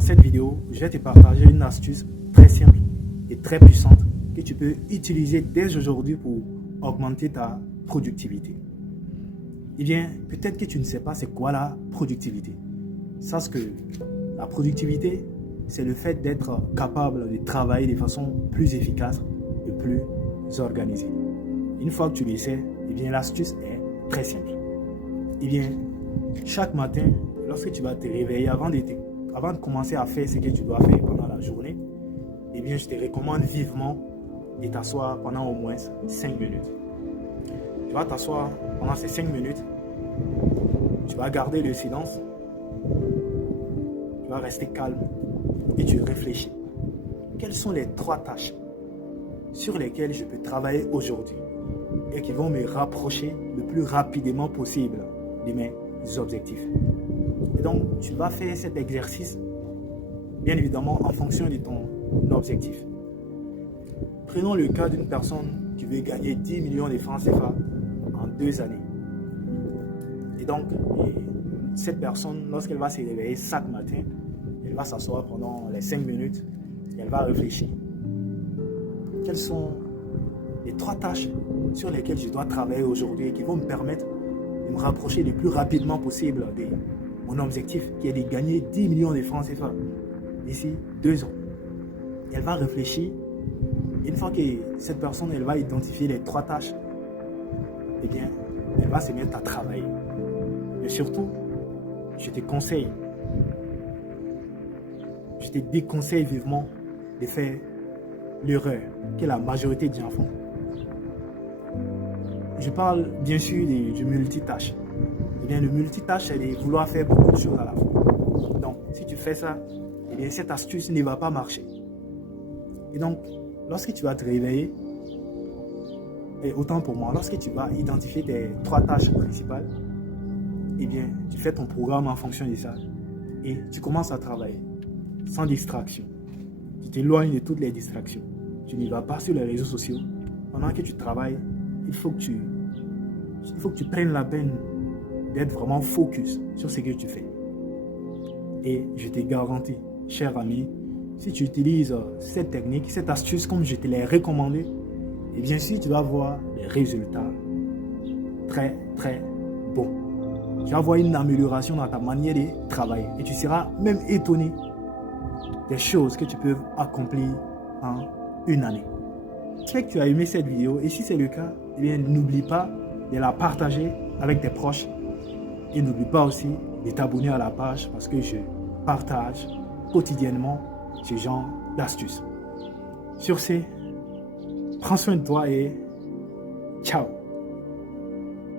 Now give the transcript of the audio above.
Dans cette vidéo, je vais te partager une astuce très simple et très puissante que tu peux utiliser dès aujourd'hui pour augmenter ta productivité. Eh bien, peut-être que tu ne sais pas c'est quoi la productivité. Sache que la productivité, c'est le fait d'être capable de travailler de façon plus efficace et plus organisée. Une fois que tu le sais, eh bien, l'astuce est très simple. Eh bien, chaque matin, lorsque tu vas te réveiller, avant de commencer à faire ce que tu dois faire pendant la journée, eh bien, je te recommande vivement de t'asseoir pendant au moins 5 minutes. Tu vas t'asseoir pendant ces 5 minutes, tu vas garder le silence, tu vas rester calme et tu réfléchis. Quelles sont les 3 tâches sur lesquelles je peux travailler aujourd'hui et qui vont me rapprocher le plus rapidement possible de mes objectifs? Et donc, tu vas faire cet exercice, bien évidemment, en fonction de ton objectif. Prenons le cas d'une personne qui veut gagner 10 millions de francs CFA en 2 années. Et donc, cette personne, lorsqu'elle va se réveiller chaque matin, elle va s'asseoir pendant les 5 minutes et elle va réfléchir. Quelles sont les 3 tâches sur lesquelles je dois travailler aujourd'hui et qui vont me permettre de me rapprocher le plus rapidement possible de mon objectif qui est de gagner 10 millions de francs CFA d'ici 2 ans. Et elle va réfléchir. Une fois que cette personne elle va identifier les 3 tâches, eh bien, elle va se mettre à travailler. Mais surtout, je te déconseille vivement de faire l'erreur que la majorité des gens font. Je parle bien sûr du multitâche. Eh bien, le multitâche, c'est de vouloir faire beaucoup de choses à la fois. Donc, si tu fais ça, eh bien, cette astuce ne va pas marcher. Et donc, lorsque tu vas te réveiller, et autant pour moi, lorsque tu vas identifier tes 3 tâches principales, eh bien, tu fais ton programme en fonction de ça et tu commences à travailler sans distraction. Tu t'éloignes de toutes les distractions. Tu n'y vas pas sur les réseaux sociaux. Pendant que tu travailles, il faut que tu prennes la peine d'être vraiment focus sur ce que tu fais. Et je te garantis, cher ami, si tu utilises cette technique, cette astuce comme je te l'ai recommandé, et bien sûr, tu vas voir des résultats très, très bons. Tu vas voir une amélioration dans ta manière de travailler. Et tu seras même étonné des choses que tu peux accomplir en 1 année. J'espère que tu as aimé cette vidéo. Et si c'est le cas, eh bien, n'oublie pas de la partager avec tes proches. Et n'oublie pas aussi de t'abonner à la page parce que je partage quotidiennement ce genre d'astuces. Sur ce, prends soin de toi et ciao!